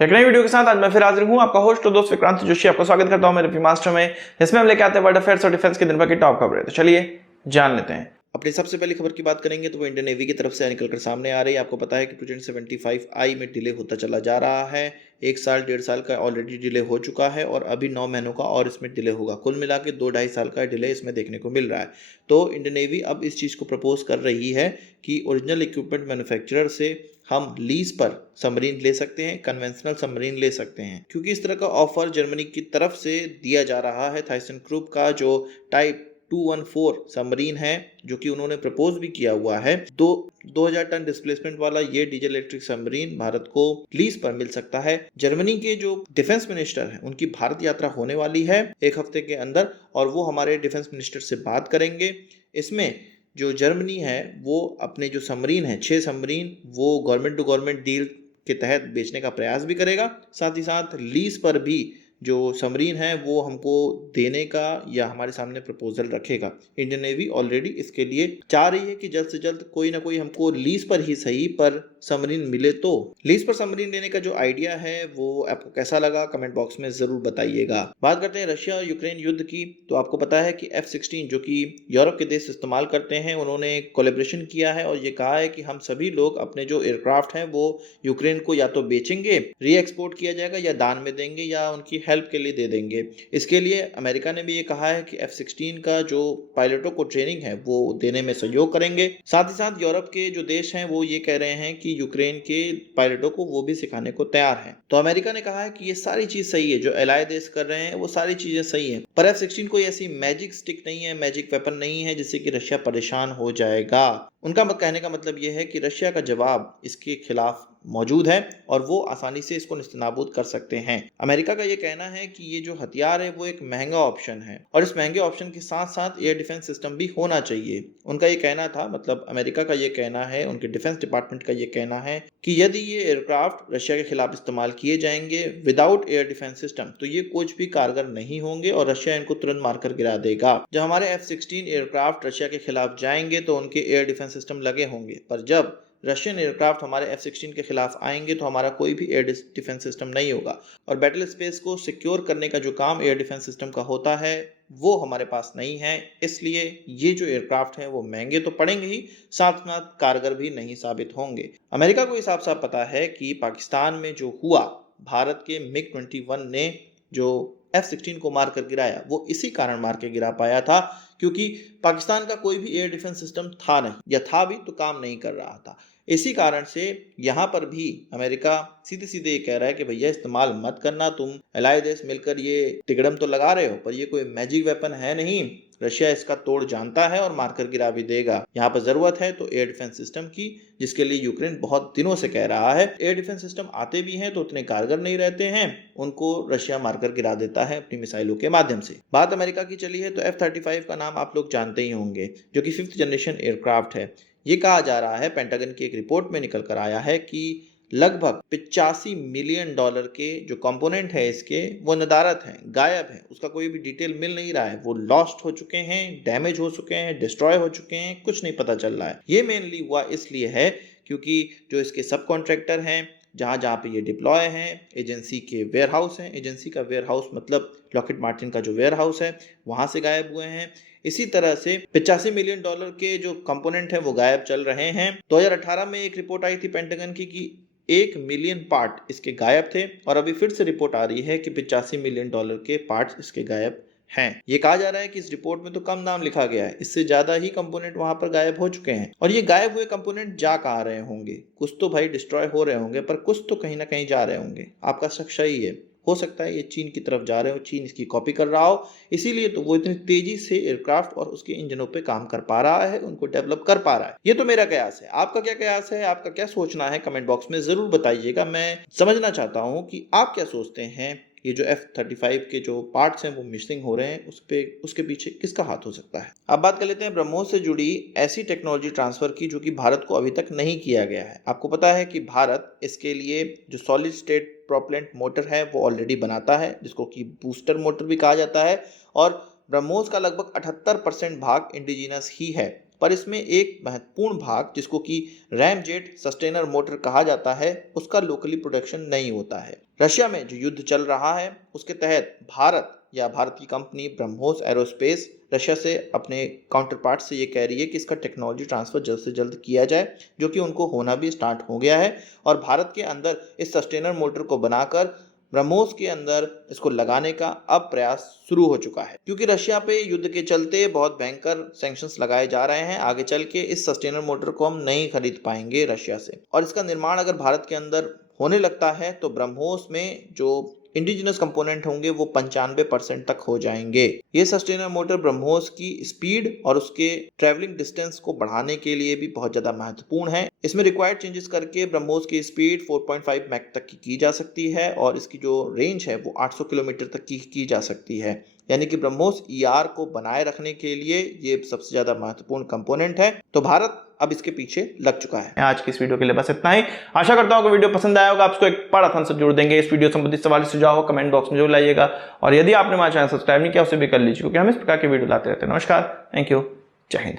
एक नई वीडियो के साथ आज मैं फिर हाजिर हूं, आपका होस्ट और दोस्त विक्रांत जोशी। आपका स्वागत करता हूं मेरे विमास्टर में, जिसमें हम लेके आते हैं वर्ल्ड अफेयर्स और डिफेंस के दिन भर की टॉप खबरें। तो चलिए जान लेते हैं। अपनी सबसे पहली खबर की बात करेंगे तो वो इंडियन नेवी की तरफ से निकलकर सामने आ रही है। आपको पता है कि प्रोजेक्ट 75I में डिले होता चला जा रहा है। 1 साल 1.5 साल का ऑलरेडी डिले हो चुका है और अभी 9 महीनों का और इसमें डिले होगा। कुल मिला के 2-2.5 साल का डिले इसमें देखने को मिल रहा है। तो इंडियन नेवी अब इस चीज़ को प्रपोज कर रही है कि ओरिजिनल इक्विपमेंट मैन्युफैक्चरर से हम लीज पर सबमरीन ले सकते हैं, कन्वेंशनल सबमरीन ले सकते हैं, क्योंकि इस तरह का ऑफर जर्मनी की तरफ से दिया जा रहा है। थाइसन ग्रुप का जो टाइप 214 सबमरीन है, जो कि उन्होंने प्रपोज भी किया हुआ है, 2000 टन डिस्प्लेसमेंट वाला ये डीजल इलेक्ट्रिक सबमरीन भारत को लीज पर मिल सकता है। जर्मनी के जो डिफेंस मिनिस्टर हैं, उनकी भारत यात्रा होने वाली है 1 हफ्ते के अंदर, और वो हमारे डिफेंस मिनिस्टर से बात करेंगे। इसमें जो जर्मनी है वो अपने जो सबमरीन है 6 सबमरीन वो गवर्नमेंट टू गवर्नमेंट डील के तहत बेचने का प्रयास भी करेगा। साथ ही साथ लीज पर भी जो सबमरीन है वो हमको देने का या हमारे सामने प्रपोजल रखेगा। इंडियन नेवी ऑलरेडी इसके लिए चाह रही है कि जल्द से जल्द कोई ना कोई हमको लीज पर ही सही पर सबमरीन मिले। तो लीज पर सबमरीन लेने का जो आइडिया है वो आपको कैसा लगा, कमेंट बॉक्स में जरूर बताइएगा। बात करते हैं रशिया और यूक्रेन युद्ध की। तो आपको पता है कि F-16 जो कि यूरोप के देश इस्तेमाल करते हैं, उन्होंने कोलैबोरेशन किया है और ये कहा है कि हम सभी लोग अपने जो एयरक्राफ्ट हैं वो यूक्रेन को या तो बेचेंगे, री एक्सपोर्ट किया जाएगा, या दान में देंगे, या उनकी हेल्प के लिए दे देंगे। इसके लिए अमेरिका ने भी ये कहा है कि F-16 का जो पायलटों को ट्रेनिंग है वो देने में सहयोग करेंगे। साथ ही साथ यूरोप के जो देश हैं वो ये कह रहे हैं कि यूक्रेन के पायलटों को वो भी सिखाने को तैयार हैं। तो अमेरिका ने कहा है कि ये सारी चीज सही है, जो एलाय देश कर रहे हैं वो सारी चीजें सही है, पर F-16 कोई ऐसी मैजिक स्टिक नहीं है, मैजिक वेपन नहीं है जिससे कि रशिया परेशान हो जाएगा। उनका कहने का मतलब यह है कि रशिया का जवाब इसके खिलाफ मौजूद है और वो आसानी से इसको निस्तनाबूद कर सकते हैं। अमेरिका का ये कहना है कि ये जो हथियार है वो एक महंगा ऑप्शन है और इस महंगे ऑप्शन के साथ साथ एयर डिफेंस सिस्टम भी होना चाहिए। उनका ये कहना था, मतलब अमेरिका का ये कहना है, उनके डिफेंस डिपार्टमेंट का ये कहना है कि यदि ये एयरक्राफ्ट रशिया के खिलाफ इस्तेमाल किए जाएंगे विदाउट एयर डिफेंस सिस्टम तो ये कुछ भी कारगर नहीं होंगे और रशिया इनको तुरंत मारकर गिरा देगा। जब हमारे F-16 एयरक्राफ्ट रशिया के खिलाफ जाएंगे तो उनके एयर डिफेंस सिस्टम लगे होंगे, पर जब रशियन एयरक्राफ्ट हमारे F-16 के खिलाफ आएंगे तो हमारा कोई भी एयर डिफेंस सिस्टम नहीं होगा और बैटल स्पेस को सिक्योर करने का जो काम एयर डिफेंस सिस्टम का होता है वो हमारे पास नहीं है। इसलिए ये जो एयरक्राफ्ट हैं वो महंगे तो पड़ेंगे ही, साथ साथ कारगर भी नहीं साबित होंगे। अमेरिका को इस साफ पता है कि पाकिस्तान में जो हुआ, भारत के MiG-21 ने जो F-16 को मार कर गिराया, वो इसी कारण मार के गिरा पाया था क्योंकि पाकिस्तान का कोई भी एयर डिफेंस सिस्टम था नहीं, या था भी तो काम नहीं कर रहा था। इसी कारण से यहाँ पर भी अमेरिका सीधे सीधे ये कह रहा है कि भैया इस्तेमाल मत करना, तुम एलाय देश मिलकर ये तिकड़म तो लगा रहे हो, पर ये कोई मैजिक वेपन है नहीं। रशिया इसका तोड़ जानता है और मारकर गिरा भी देगा। यहाँ पर जरूरत है तो एयर डिफेंस सिस्टम की, जिसके लिए यूक्रेन बहुत दिनों से कह रहा है। एयर डिफेंस सिस्टम आते भी हैं तो उतने कारगर नहीं रहते हैं, उनको रशिया मारकर गिरा देता है अपनी मिसाइलों के माध्यम से। बात अमेरिका की चली है तो F-35 का नाम आप लोग जानते ही होंगे, जो कि 5th जनरेशन एयरक्राफ्ट है। ये कहा जा रहा है, पेंटागन की एक रिपोर्ट में निकल कर आया है कि लगभग $85 मिलियन के जो कंपोनेंट है इसके वो नदारत हैं, गायब हैं, उसका कोई भी डिटेल मिल नहीं रहा है, वो लॉस्ट हो चुके हैं, डैमेज हो चुके हैं, डिस्ट्रॉय हो चुके हैं, कुछ नहीं पता चल रहा है। ये मेनली हुआ इसलिए है क्योंकि जो इसके सब कॉन्ट्रैक्टर हैं, जहाँ जहाँ पे ये डिप्लॉय हैं, एजेंसी के वेयर हाउस हैं, एजेंसी का वेयर हाउस मतलब लॉकहीड मार्टिन का जो वेयर हाउस है वहाँ से गायब हुए हैं। इसी तरह से $85 मिलियन के जो कंपोनेंट हैं वो गायब चल रहे हैं। 2018 में एक रिपोर्ट आई थी पेंटागन की कि 1 मिलियन पार्ट इसके गायब थे और अभी फिर से रिपोर्ट आ रही है कि $85 मिलियन के पार्ट्स इसके गायब हैं। ये कहा जा रहा है कि इस रिपोर्ट में तो कम नाम लिखा गया है, इससे ज्यादा ही कंपोनेंट वहां पर गायब हो चुके हैं। और ये गायब हुए कंपोनेंट जा कहाँ रहे होंगे? कुछ तो भाई डिस्ट्रॉय हो रहे होंगे, पर कुछ तो कहीं ना कहीं जा रहे होंगे। आपका शक सही है, हो सकता है ये चीन की तरफ जा रहे हो, चीन इसकी कॉपी कर रहा हो, इसीलिए तो वो इतनी तेजी से एयरक्राफ्ट और उसके इंजनों पे काम कर पा रहा है, उनको डेवलप कर पा रहा है। ये तो मेरा कयास है, आपका क्या कयास है, आपका क्या सोचना है, कमेंट बॉक्स में जरूर बताइएगा। मैं समझना चाहता हूँ कि आप क्या सोचते हैं, ये जो F-35 के जो पार्ट्स हैं वो मिसिंग हो रहे हैं, उसके पीछे किसका हाथ हो सकता है। अब बात कर लेते हैं ब्रह्मोस से जुड़ी ऐसी टेक्नोलॉजी ट्रांसफर की जो कि भारत को अभी तक नहीं किया गया है। आपको पता है कि भारत इसके लिए जो सॉलिड स्टेट प्रोपेलेंट मोटर है वो ऑलरेडी बनाता है, जिसको कि बूस्टर मोटर भी कहा जाता है, और ब्रह्मोस का लगभग 78% भाग इंडिजिनस ही है। पर इसमें एक महत्वपूर्ण भाग जिसको कि रैमजेट सस्टेनर मोटर कहा जाता है उसका लोकली प्रोडक्शन नहीं होता है। रशिया में जो युद्ध चल रहा है उसके तहत भारत की कंपनी ब्रह्मोस एरोस्पेस रशिया से अपने काउंटर पार्ट से ये कह रही है कि इसका टेक्नोलॉजी ट्रांसफर जल्द से जल्द किया जाए, जो कि उनको होना भी स्टार्ट हो गया है। और भारत के अंदर इस सस्टेनर मोटर को बनाकर ब्रह्मोस के अंदर इसको लगाने का अब प्रयास शुरू हो चुका है, क्योंकि रशिया पे युद्ध के चलते बहुत भयंकर सैंक्शंस लगाए जा रहे हैं। आगे चल के इस सस्टेनर मोटर को हम नहीं खरीद पाएंगे रशिया से, और इसका निर्माण अगर भारत के अंदर होने लगता है तो ब्रह्मोस में जो इंडिजिनस कंपोनेंट होंगे वो 95% तक हो जाएंगे। ये सस्टेनर मोटर ब्रह्मोस की स्पीड और उसके ट्रैवलिंग डिस्टेंस को बढ़ाने के लिए भी बहुत ज़्यादा महत्वपूर्ण है। इसमें रिक्वायर्ड चेंजेस करके ब्रह्मोस की स्पीड 4.5 मैक तक की जा सकती है और इसकी जो रेंज है वो 800 किलोमीटर तक की जा सकती है। यानी कि ब्रह्मोस ईआर को बनाए रखने के लिए ये सबसे ज़्यादा महत्वपूर्ण कंपोनेंट है। तो भारत अब इसके पीछे लग चुका है। आज की इस वीडियो के लिए बस इतना ही। आशा करता हूं कि वीडियो पसंद आया होगा। आपको एक बड़ा थम्स अप जरूर देंगे। इस वीडियो संबंधित सवाल सुझाव हो कमेंट बॉक्स में जरूर लाइएगा, और यदि आपने हमारा चैनल सब्सक्राइब नहीं किया उसे भी कर लीजिए, क्योंकि हम इस प्रकार की वीडियो लाते रहते हैं। नमस्कार, थैंक यू, जय हिंद।